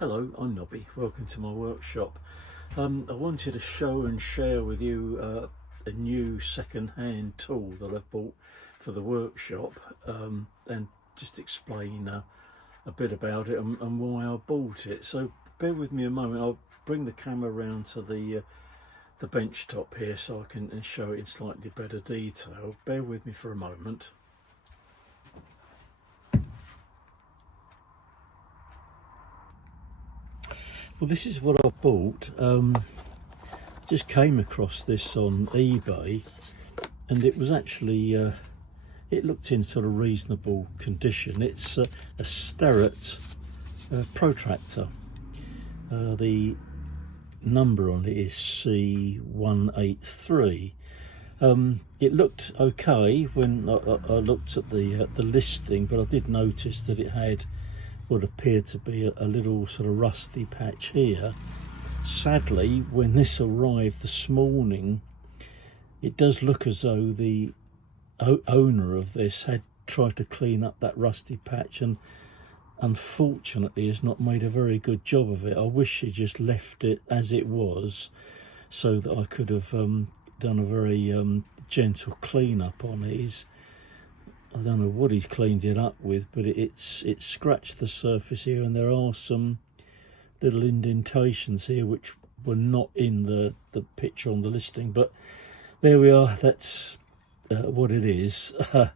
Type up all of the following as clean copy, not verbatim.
Hello, I'm Nobby. Welcome to my workshop. I wanted to show and share with you a new second-hand tool that I've bought for the workshop, and just explain a bit about it and why I bought it. So bear with me a moment. I'll bring the camera around to the bench top here so I can show it in slightly better detail. Bear with me for a moment. Well, this is what I bought. I just came across this on eBay, and it was actually it looked in sort of reasonable condition. It's a Starrett Protractor. The number on it is C183. It looked okay when I looked at the listing, but I did notice that it had what appeared to be a little sort of rusty patch here. Sadly, when this arrived this morning, it does look as though the owner of this had tried to clean up that rusty patch and unfortunately has not made a very good job of it. I wish he just left it as it was so that I could have done a very gentle clean up on it. I don't know what he's cleaned it up with, but it's scratched the surface here, and there are some little indentations here which were not in the picture on the listing, but there we are. That's what it is. But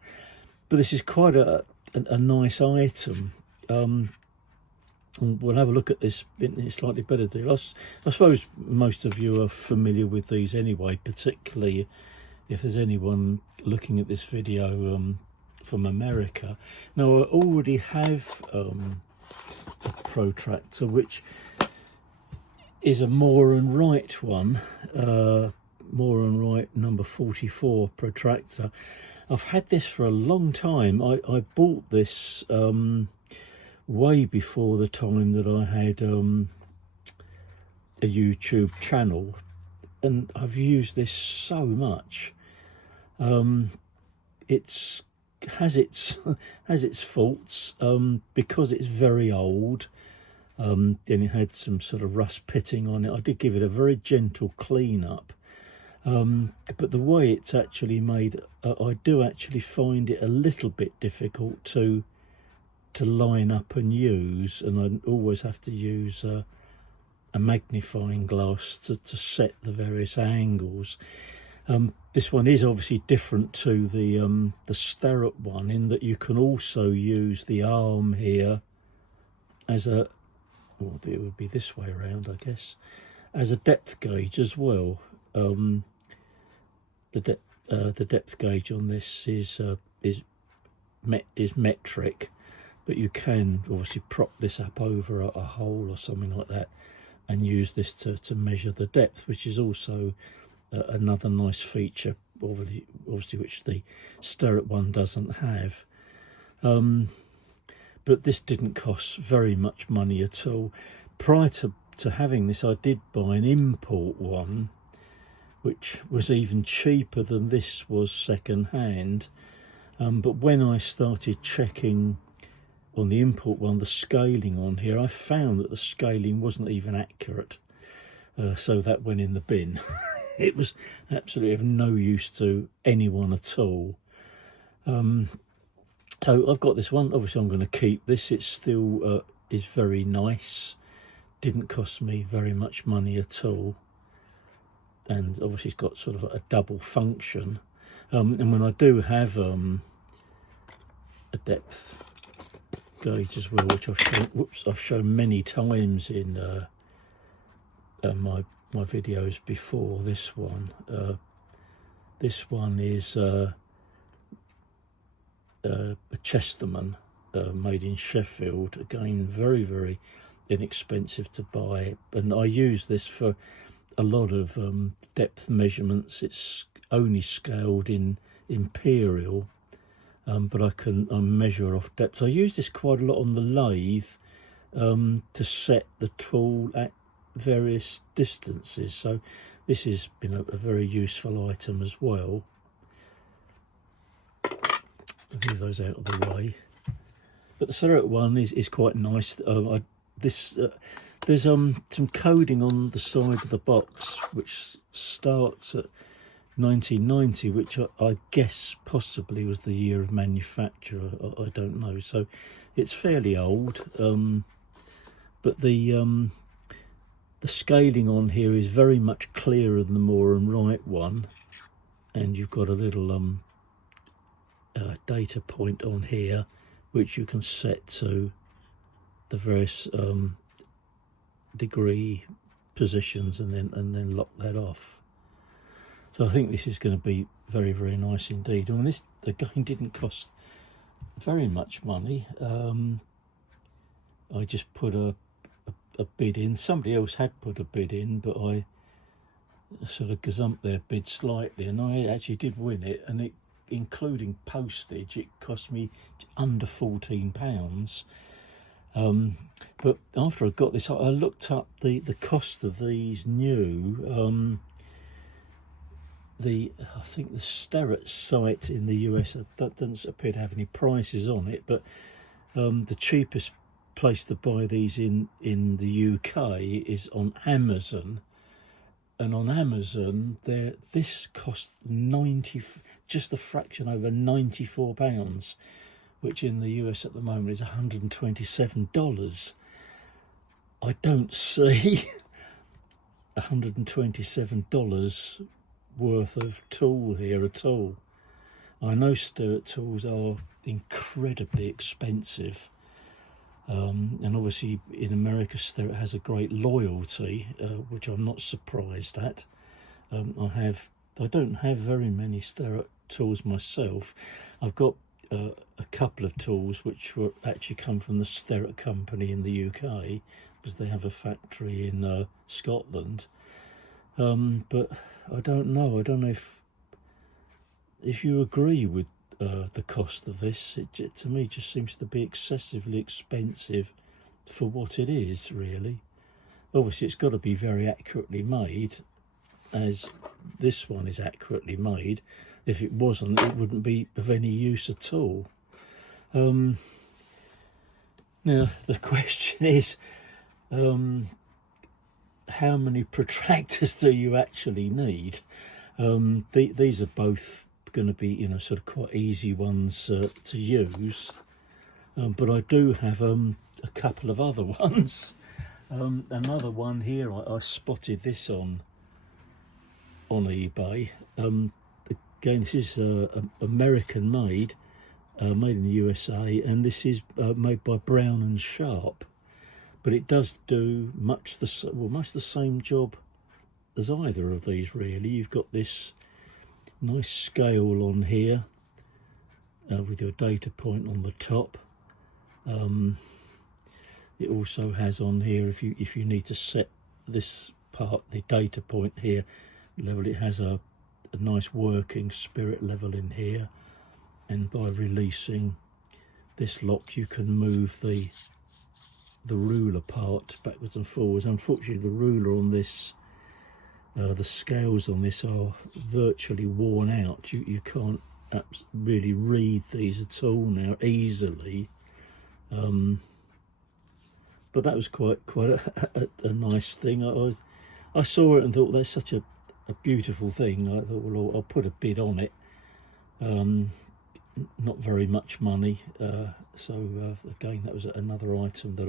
this is quite a nice item. And we'll have a look at this in slightly better detail. I suppose most of you are familiar with these anyway, particularly if there's anyone looking at this video from America. Now, I already have a protractor which is a Moore and Wright one, Moore and Wright number 44 protractor. I've had this for a long time. I bought this way before the time that I had a YouTube channel, and I've used this so much. It has its faults because it's very old, and it had some sort of rust pitting on it. I did give it a very gentle clean up, but the way it's actually made, I do actually find it a little bit difficult to line up and use, and I always have to use a magnifying glass to set the various angles. This one is obviously different to the Starrett one in that you can also use the arm here as a, well, it would be this way around, I guess, as a depth gauge as well. The depth gauge on this is metric, but you can obviously prop this up over a hole or something like that and use this to measure the depth, which is also another nice feature, obviously, which the Starrett one doesn't have. But this didn't cost very much money at all. Prior to having this, I did buy an import one, which was even cheaper than this was second hand. But when I started checking on the import one, the scaling on here, I found that the scaling wasn't even accurate. So that went in the bin. It was absolutely of no use to anyone at all. So I've got this one. Obviously, I'm going to keep this. It still is very nice. Didn't cost me very much money at all. And obviously, it's got sort of a double function. And when I do have a depth gauge as well, which I've shown many times in my videos before. This one is a Chesterman made in Sheffield. Again, very, very inexpensive to buy, and I use this for a lot of depth measurements. It's only scaled in imperial, but I measure off depth. I use this quite a lot on the lathe to set the tool at various distances, so this has been a very useful item as well. I'll move those out of the way. But the Starrett one is quite nice. I this there's some coding on the side of the box which starts at 1990, which I guess possibly was the year of manufacture. I don't know, so it's fairly old. But the scaling on here is very much clearer than the Moore and Wright one, and you've got a little data point on here which you can set to the various degree positions, and then lock that off. So I think this is going to be very, very nice indeed. I mean, the game didn't cost very much money. I just put a bid in. Somebody else had put a bid in, but I sort of gazumped their bid slightly, and I actually did win it. And it, including postage, it cost me under £14. But after I got this, I looked up the cost of these new. I think the Starrett site in the US, that doesn't appear to have any prices on it, but the cheapest place to buy these in the UK is on Amazon, and on Amazon this cost just a fraction over £94, which in the US at the moment is $127. I don't see $127 worth of tool here at all. I know Starrett tools are incredibly expensive, and obviously in America Starrett has a great loyalty, which I'm not surprised at. I don't have very many Starrett tools myself. I've got a couple of tools which were actually come from the Starrett company in the UK, because they have a factory in Scotland. But I don't know if you agree with the cost of this. It to me just seems to be excessively expensive for what it is, really. Obviously it's got to be very accurately made, as this one is accurately made. If it wasn't, it wouldn't be of any use at all. Now the question is, how many protractors do you actually need? These are both going to be, sort of quite easy ones to use, but I do have a couple of other ones. Another one here, I spotted this on eBay. Again, this is American made, made in the USA, and this is made by Brown and Sharp. But it does do much the same job as either of these, really. You've got this nice scale on here with your data point on the top. It also has on here, if you need to set this part, the data point here level, it has a nice working spirit level in here, and by releasing this lock you can move the ruler part backwards and forwards. Unfortunately the ruler on this, the scales on this are virtually worn out. You can't really read these at all now easily, but that was quite a nice thing. I saw it and thought, that's such a beautiful thing. I thought, well, I'll put a bid on it. Not very much money, so again, that was another item that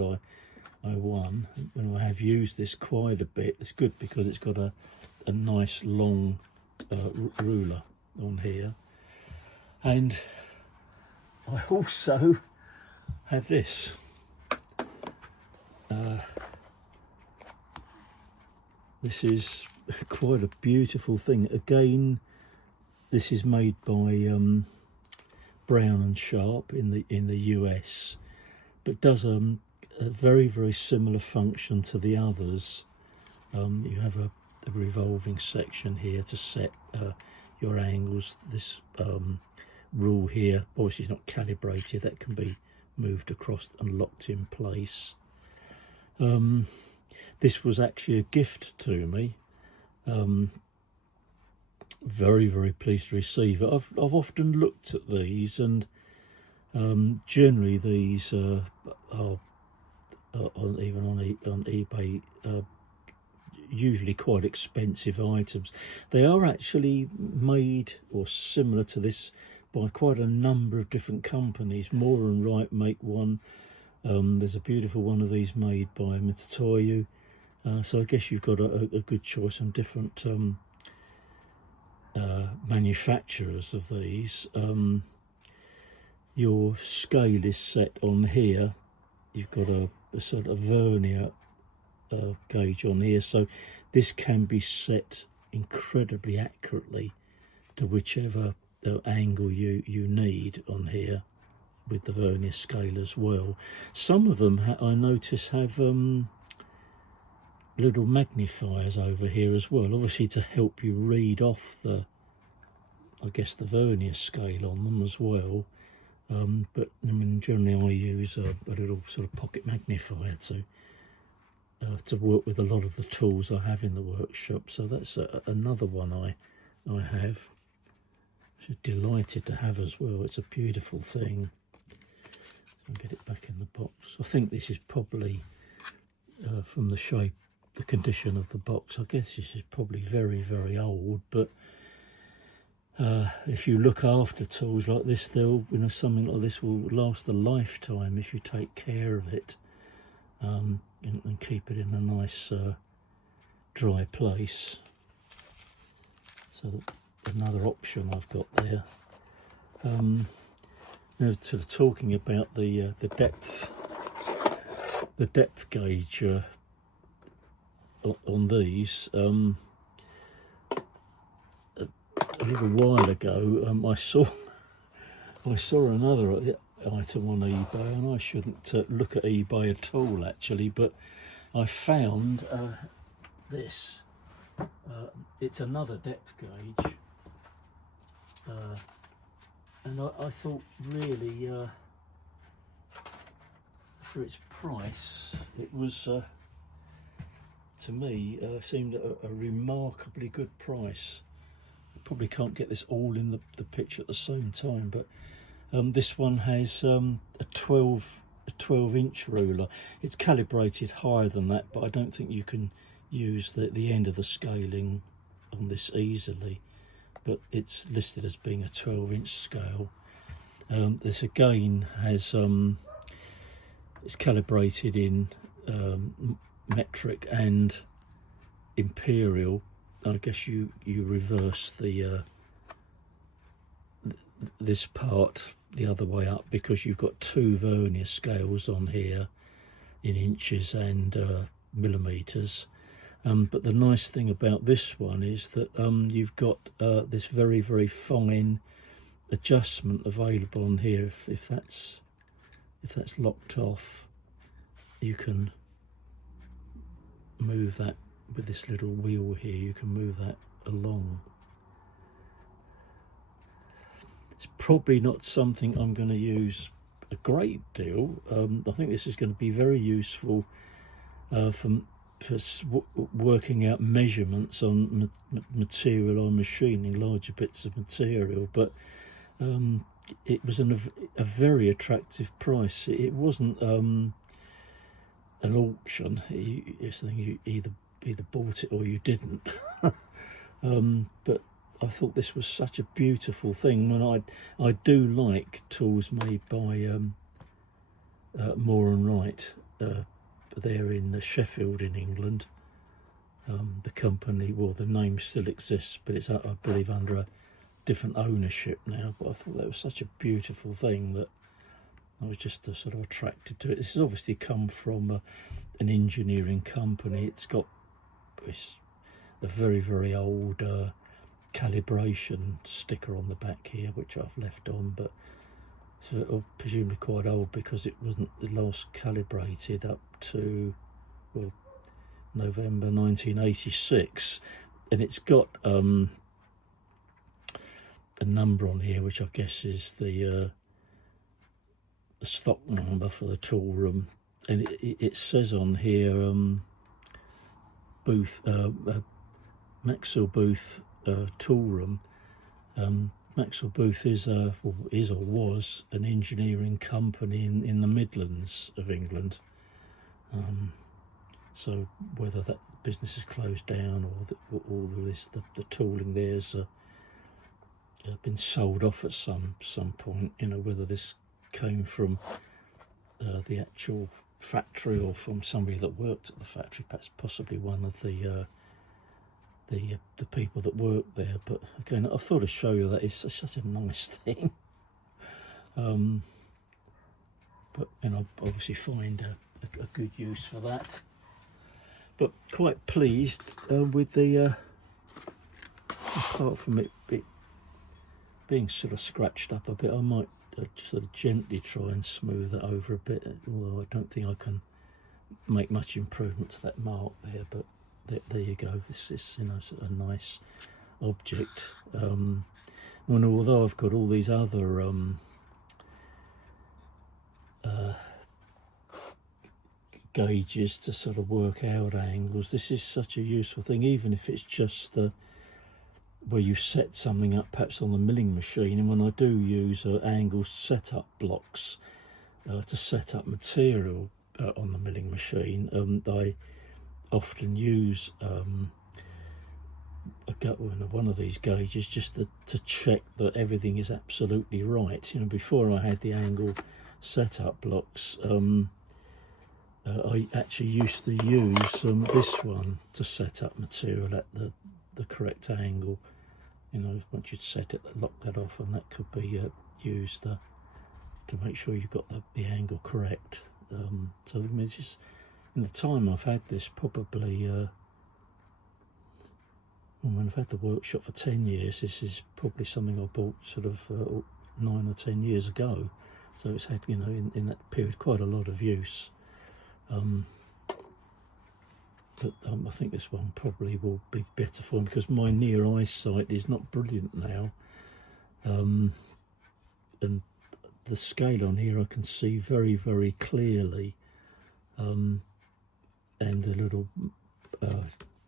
I won. And I have used this quite a bit. It's good because it's got a nice long ruler on here, and I also have this. This is quite a beautiful thing. Again, this is made by Brown and Sharp in the US, but does a very, very similar function to the others. You have a revolving section here to set your angles. This rule here, obviously it's not calibrated, that can be moved across and locked in place. This was actually a gift to me. Very, very pleased to receive it. I've often looked at these, and generally these are on eBay, usually quite expensive items. They are actually made or similar to this by quite a number of different companies. Moore and Wright make one. There's a beautiful one of these made by Mitutoyo. So I guess you've got a good choice on different manufacturers of these. Your scale is set on here. You've got a sort of vernier gauge on here, so this can be set incredibly accurately to whichever angle you need on here with the vernier scale as well. Some of them I notice have little magnifiers over here as well, obviously to help you read off the, I guess, the vernier scale on them as well. But I mean, generally I use a little sort of pocket magnifier to work with a lot of the tools I have in the workshop. So that's another one I have. I'm delighted to have as well. It's a beautiful thing. I'll get it back in the box. I think this is probably from the shape, the condition of the box, I guess this is probably very, very old, but if you look after tools like this, they'll, something like this will last a lifetime if you take care of it, and keep it in a nice dry place. So another option I've got there. Now, sort of talking about the depth gauge on these. A little while ago, I saw another item on eBay, and I shouldn't look at eBay at all actually, but I found this. It's another depth gauge, and I thought really for its price it was to me seemed a remarkably good price. Probably can't get this all in the picture at the same time, but this one has a 12-inch ruler. It's calibrated higher than that, but I don't think you can use the end of the scaling on this easily, but it's listed as being a 12-inch scale. This again has it's calibrated in metric and imperial. I guess you reverse the this part the other way up, because you've got two vernier scales on here in inches and millimeters. But the nice thing about this one is that you've got this very, very fine adjustment available on here. If that's locked off, you can move that with this little wheel here. You can move that along. It's probably not something I'm going to use a great deal. I think this is going to be very useful for working out measurements on material or machining larger bits of material, but it was a very attractive price. It wasn't an auction. It's something you either bought it or you didn't. But I thought this was such a beautiful thing. When I do like tools made by Moore and Wright. They're in Sheffield in England. The company, well, the name still exists, but it's, I believe, under a different ownership now. But I thought that was such a beautiful thing that I was just sort of attracted to it. This has obviously come from an engineering company. It's a very, very old calibration sticker on the back here, which I've left on, but it's presumably quite old because it wasn't last calibrated up to, well, November 1986, and it's got a number on here which I guess is the stock number for the tool room, and it says on here booth Maxwell Booth tool room. Maxwell Booth is or was an engineering company in the Midlands of England. So whether that business is closed down or the tooling there's been sold off at some point, you know, whether this came from the actual factory or from somebody that worked at the factory, perhaps possibly one of the people that work there. But again, I thought I'd show you that it's such a nice thing. But you know, obviously find a good use for that. But quite pleased with the apart from it being sort of scratched up a bit, I might just sort of gently try and smooth it over a bit, although I don't think I can make much improvement to that mark there. But there you go. This is, you know, sort of a nice object. And although I've got all these other gauges to sort of work out angles, this is such a useful thing, even if it's just where you set something up perhaps on the milling machine. And when I do use angle setup blocks to set up material on the milling machine, I often use one of these gauges just to check that everything is absolutely right. You know, before I had the angle setup blocks, I actually used to use this one to set up material at the correct angle. You know, once you'd set it, lock that off, and that could be used to make sure you've got the angle correct. So I mean, it's just, in the time I've had this, probably when I've had the workshop for 10 years, this is probably something I bought sort of 9 or 10 years ago. So it's had, you know, in that period, quite a lot of use. But I think this one probably will be better for me because my near eyesight is not brilliant now. And the scale on here I can see very, very clearly. And a little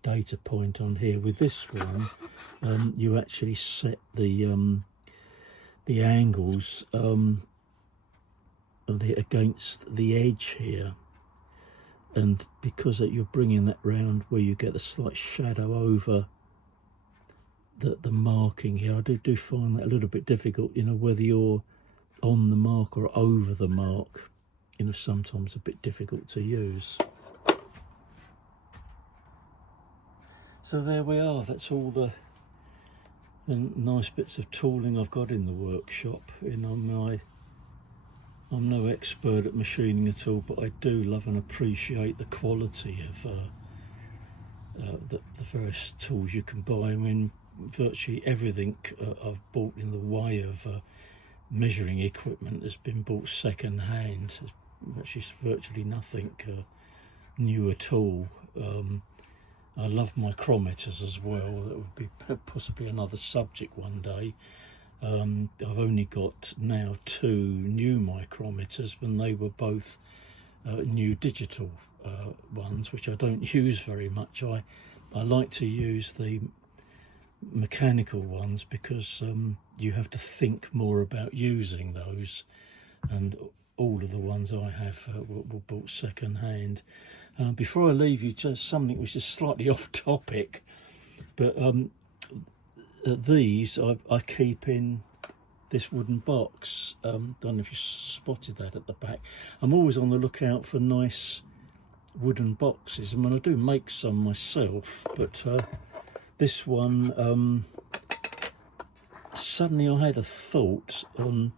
data point on here. With this one, you actually set the angles against the edge here. And because you're bringing that round where you get a slight shadow over the marking here, I do find that a little bit difficult, you know, whether you're on the mark or over the mark, you know, sometimes a bit difficult to use. So there we are, that's all the nice bits of tooling I've got in the workshop. You know, I'm no expert at machining at all, but I do love and appreciate the quality of the various tools you can buy. I mean, virtually everything I've bought in the way of measuring equipment has been bought second hand. Actually, virtually nothing new at all. I love micrometers as well. That would be possibly another subject one day. I've only got now 2 new micrometers when they were both new digital ones, which I don't use very much. I like to use the mechanical ones because you have to think more about using those, and all of the ones I have were bought second hand. Before I leave you, just something which is slightly off topic, but these I keep in this wooden box. Don't know if you spotted that at the back. I'm always on the lookout for nice wooden boxes, and when I do make some myself, but this one, suddenly I had a thought on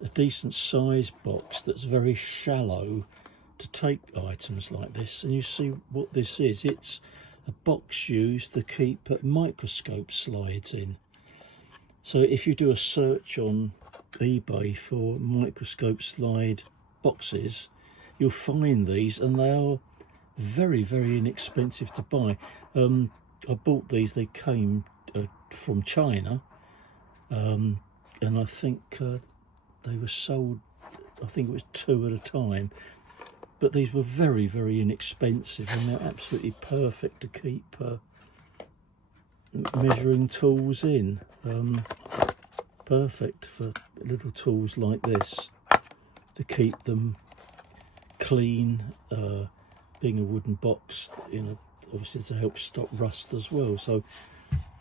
a decent size box that's very shallow to take items like this. And you see what this is. It's a box used to keep microscope slides in. So if you do a search on eBay for microscope slide boxes, you'll find these, and they are very, very inexpensive to buy. I bought these, they came from China, and I think they were sold, I think it was 2 at a time. But these were very, very inexpensive, and they're absolutely perfect to keep measuring tools in. Perfect for little tools like this, to keep them clean, being a wooden box, you know, obviously to help stop rust as well. So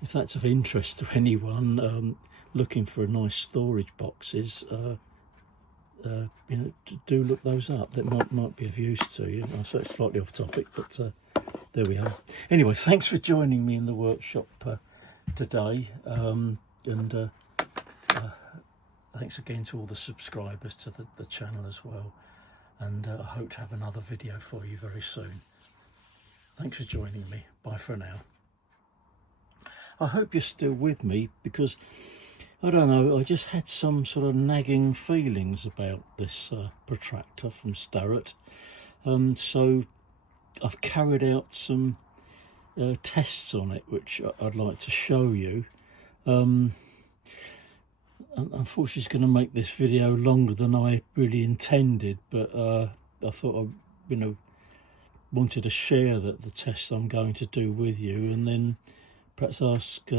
if that's of interest to anyone looking for nice storage boxes, you know, do look those up. That might be of use to you. So it's slightly off topic, but there we are. Anyway, thanks for joining me in the workshop today, and thanks again to all the subscribers to the channel as well, and I hope to have another video for you very soon. Thanks for joining me. Bye for now. I hope you're still with me, because I don't know, I just had some sort of nagging feelings about this protractor from Starrett. So I've carried out some tests on it, which I'd like to show you. Unfortunately, it's going to make this video longer than I really intended, but I thought I, wanted to share the tests I'm going to do with you, and then perhaps ask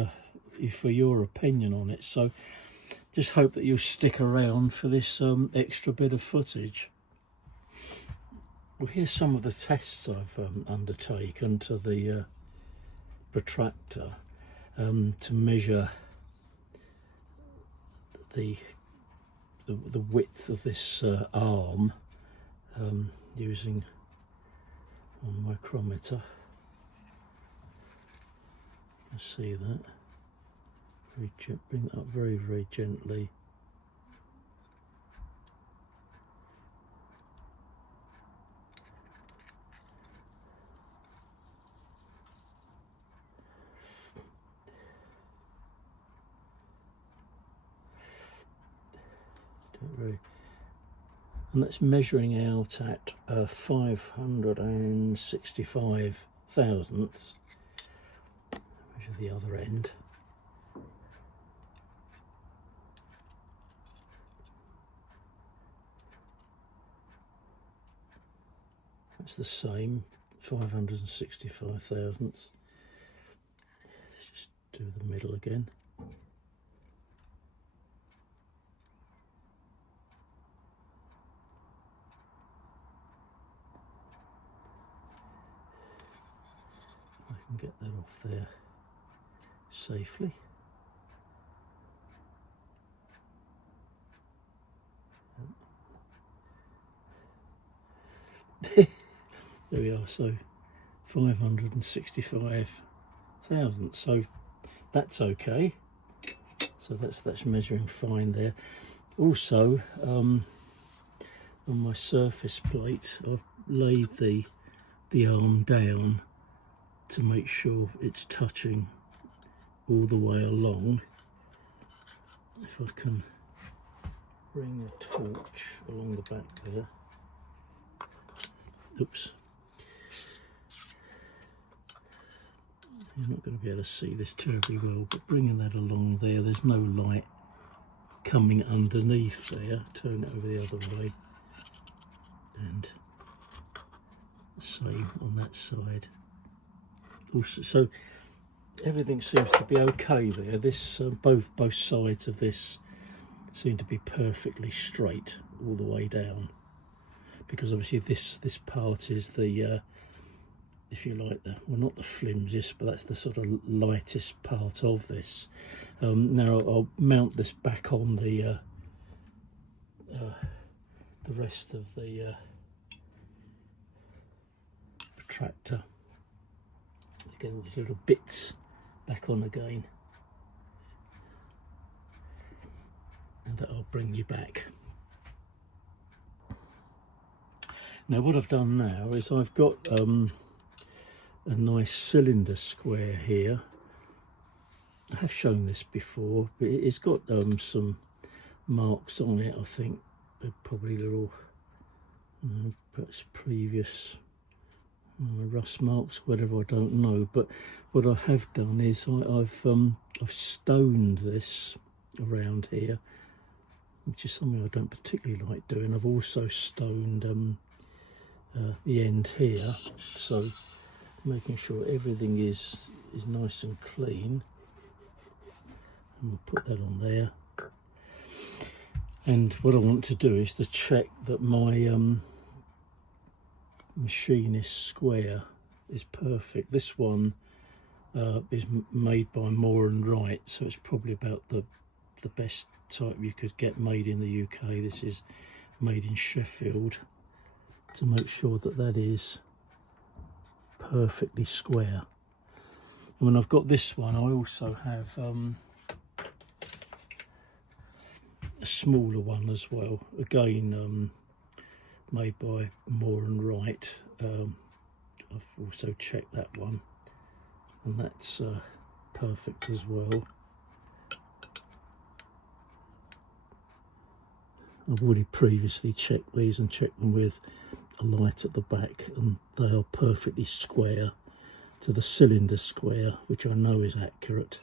you for your opinion on it. So just hope that you'll stick around for this extra bit of footage. Well, here's some of the tests I've undertaken to the protractor to measure the width of this arm using a micrometer. You can see that. Bring that up very, very gently. And that's measuring out at 565 thousandths. Measure the other end. That's the same, 565 thousandths. Let's just do the middle again. I can get that off there safely. There we are, so 565 thousandths, so that's okay. So that's measuring fine there. Also, on my surface plate, I've laid the arm down to make sure it's touching all the way along. If I can bring a torch along the back there. Oops. You're not going to be able to see this terribly well, but bringing that along there, there's no light coming underneath there. Turn it over the other way. And same on that side. Also, so everything seems to be okay there. This both sides of this seem to be perfectly straight all the way down, because obviously this part is the if you like, well, not the flimsiest, but that's the sort of lightest part of this. Now I'll mount this back on the rest of the protractor. Get all these little bits back on again, and I'll bring you back. Now what I've done now is I've got a nice cylinder square here. I have shown this before, but it's got some marks on it. I think they're probably little, perhaps previous rust marks, whatever, I don't know. But what I have done is I've stoned this around here, which is something I don't particularly like doing. I've also stoned the end here, so making sure everything is nice and clean. And we'll put that on there. And what I want to do is to check that my machinist square is perfect. This one is made by Moore and Wright, so it's probably about the best type you could get made in the UK. This is made in Sheffield, to make sure that that is perfectly square. And when I've got this one, I also have a smaller one as well, again made by Moore and Wright. I've also checked that one, and that's perfect as well. I've already previously checked these and checked them with a light at the back, and they are perfectly square to the cylinder square, which I know is accurate.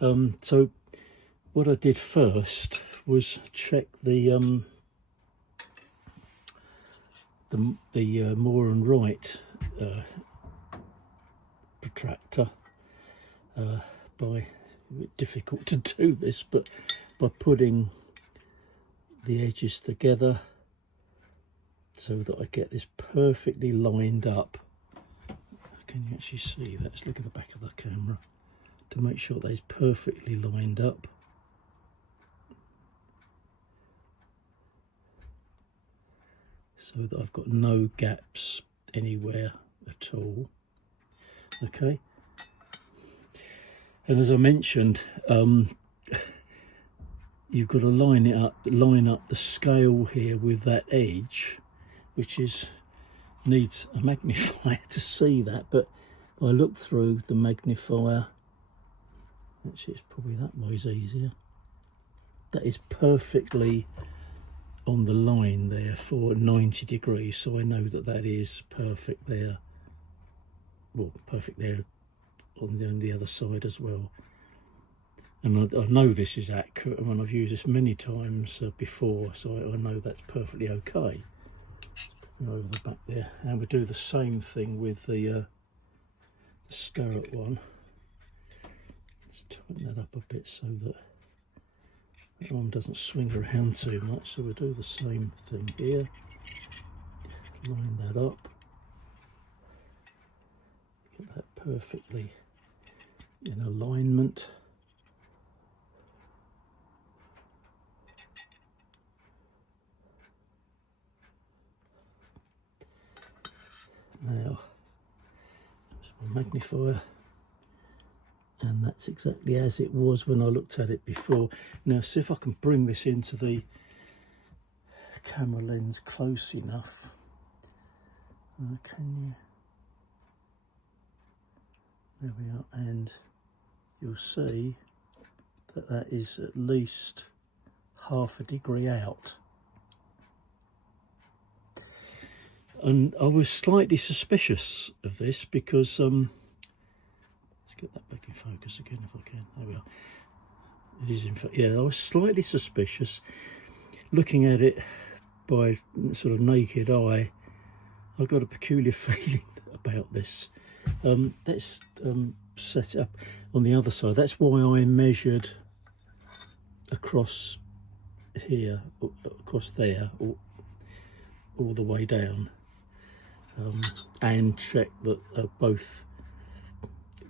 So what I did first was check the Moore and Wright protractor by, a bit difficult to do this, but by putting the edges together so that I get this perfectly lined up. Can you actually see that? Let's look at the back of the camera to make sure that it's perfectly lined up. So that I've got no gaps anywhere at all. Okay. And as I mentioned, you've got to line up the scale here with that edge, which needs a magnifier to see that. But if I look through the magnifier, actually it's probably that way's easier. That is perfectly on the line there for 90 degrees, so I know that that is perfect there. Well, perfect there on the other side as well. And I know this is accurate, and I've used this many times before, so I know that's perfectly okay. Over the back there, and we do the same thing with the Starrett one. Let's tighten that up a bit so that that one doesn't swing around too much. So we'll do the same thing here. Line that up. Get that perfectly in alignment. Now, that's my magnifier, and that's exactly as it was when I looked at it before. Now, see if I can bring this into the camera lens close enough. Can you? There we are, and you'll see that that is at least half a degree out. And I was slightly suspicious of this because, let's get that back in focus again if I can. There we are. It is in fact, yeah, I was slightly suspicious. Looking at it by sort of naked eye, I got a peculiar feeling about this. Let's set it up on the other side. That's why I measured across here, across there, all the way down. And check that both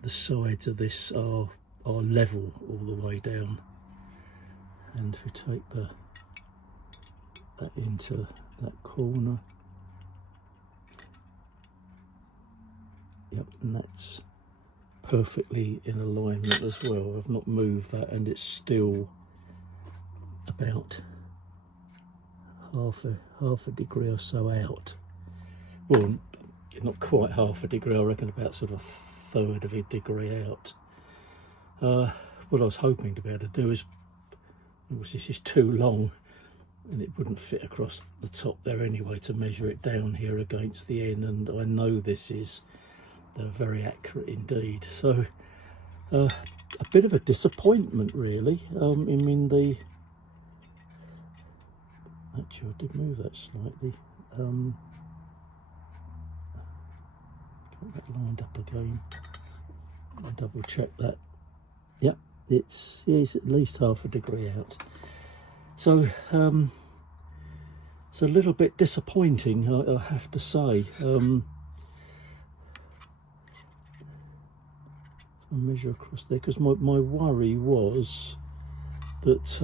the sides of this are level all the way down. And if we take that into that corner, yep, and that's perfectly in alignment as well. I've not moved that, and it's still about half a degree or so out. Well, not quite half a degree, I reckon about sort of a third of a degree out. What I was hoping to be able to do is, this is too long and it wouldn't fit across the top there anyway, to measure it down here against the end, and I know this is very accurate indeed. So a bit of a disappointment really. I mean, actually I did move that slightly. Get that lined up again. I'll double check that. Yep, it's at least half a degree out. So it's a little bit disappointing, I have to say. I'll measure across there, because my worry was that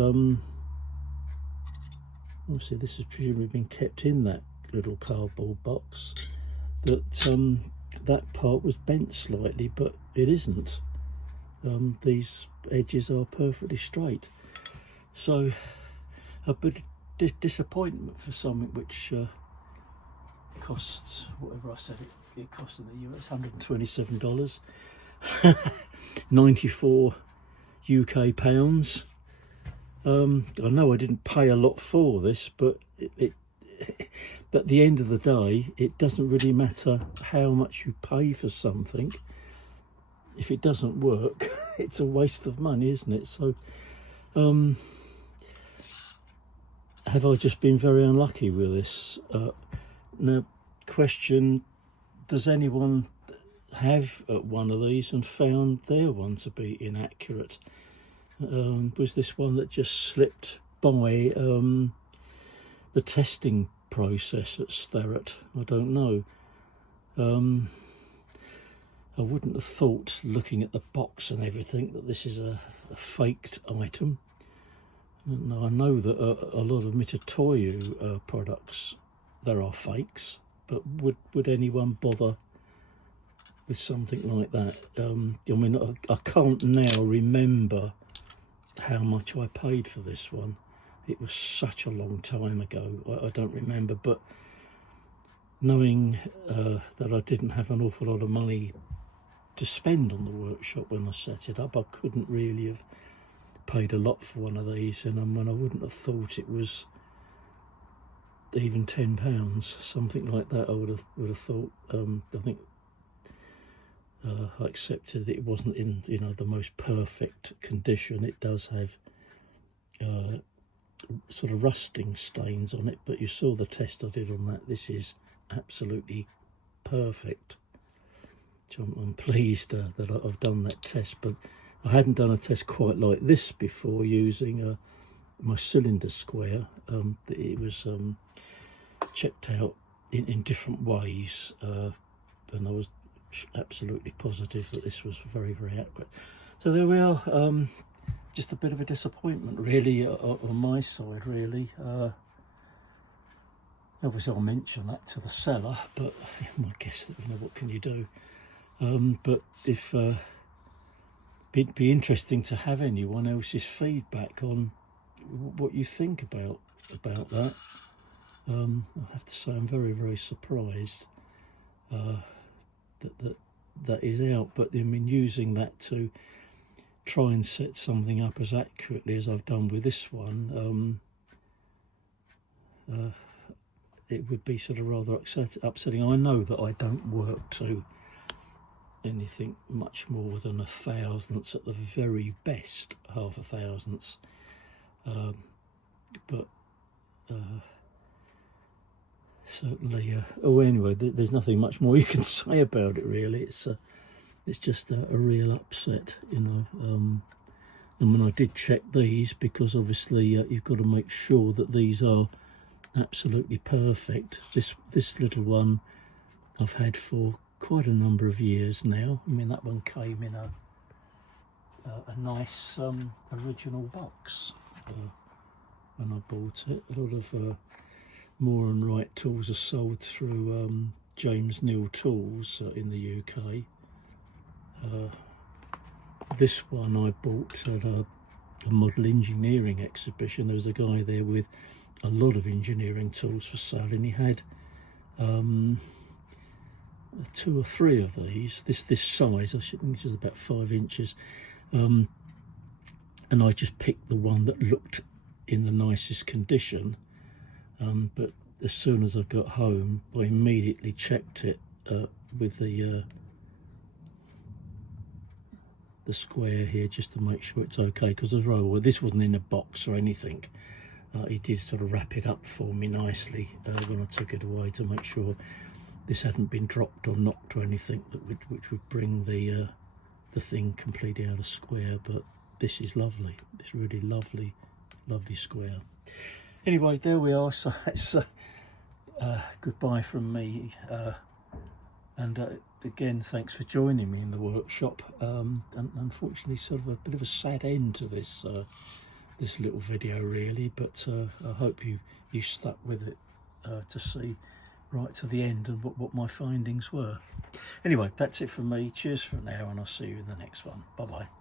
obviously this has presumably been kept in that little cardboard box, that that part was bent slightly, but it isn't. These edges are perfectly straight, so a bit disappointment for something which costs whatever I said it cost in the US, $127, 94 UK pounds. I know I didn't pay a lot for this, but it at the end of the day, it doesn't really matter how much you pay for something. If it doesn't work, it's a waste of money, isn't it? So have I just been very unlucky with this? Now, question, does anyone have one of these and found their one to be inaccurate? Was this one that just slipped by the testing process at Starrett? I don't know. I wouldn't have thought, looking at the box and everything, that this is a faked item. Now, I know that a lot of Mitutoyo products, there are fakes, but would anyone bother with something like that? I mean, I can't now remember how much I paid for this one. It was such a long time ago, I don't remember, but knowing that I didn't have an awful lot of money to spend on the workshop when I set it up, I couldn't really have paid a lot for one of these, and I wouldn't have thought it was even £10, something like that. I would have thought. I think I accepted that it wasn't in the most perfect condition. It does have sort of rusting stains on it, but you saw the test I did on that. This is absolutely perfect. So I'm pleased that I've done that test, but I hadn't done a test quite like this before, using my cylinder square. It was checked out in different ways, and I was absolutely positive that this was very, very accurate. So there we are. Just a bit of a disappointment, really, on my side, really. Obviously, I'll mention that to the seller, but I guess that, what can you do? But if it'd be interesting to have anyone else's feedback on what you think about that. I have to say, I'm very, very surprised that is out. But I mean, using that to try and set something up as accurately as I've done with this one, it would be sort of rather upsetting. I know that I don't work to anything much more than a thousandths, at the very best half a thousandths, but certainly anyway, there's nothing much more you can say about it, really. It's just a real upset, and when I did check these, because obviously you've got to make sure that these are absolutely perfect. This little one I've had for quite a number of years now. I mean, that one came in a nice original box when I bought it. A lot of Moore and Wright tools are sold through James Neal Tools in the UK. This one I bought at a model engineering exhibition. There was a guy there with a lot of engineering tools for sale, and he had 2 or 3 of these, this size, which is about 5 inches, and I just picked the one that looked in the nicest condition, but as soon as I got home, I immediately checked it with the square here, just to make sure it's okay, because this wasn't in a box or anything. He did sort of wrap it up for me nicely when I took it away, to make sure this hadn't been dropped or knocked or anything which would bring the thing completely out of square. But this is lovely. It's really lovely square. Anyway, there we are. So goodbye from me, and again, thanks for joining me in the workshop. And unfortunately, sort of a bit of a sad end to this this little video, really. But I hope you stuck with it to see right to the end and what my findings were. Anyway, that's it from me. Cheers for now, and I'll see you in the next one. Bye bye.